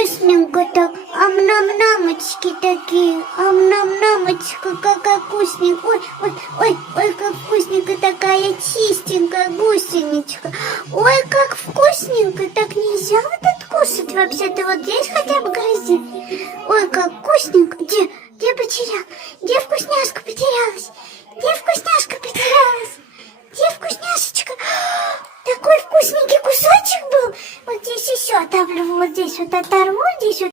вкусненько так. Ам-нам-намочки такие. Ам-нам-намочка, какая вкусненькая. Ой, как вкусненько такая чистенькая гусеничка. Ой, как вкусненько. Так нельзя вот это кушать вообще-то. Вот здесь хотя бы грызи. Ой, как вкусненько. Где потерял? Где вкусняшка потерялась? Где вкусняшка потерялась? Где вкусняшечка? Такой вкусненький кусочек был. Вот здесь еще оставлю, вот здесь вот оторву, здесь вот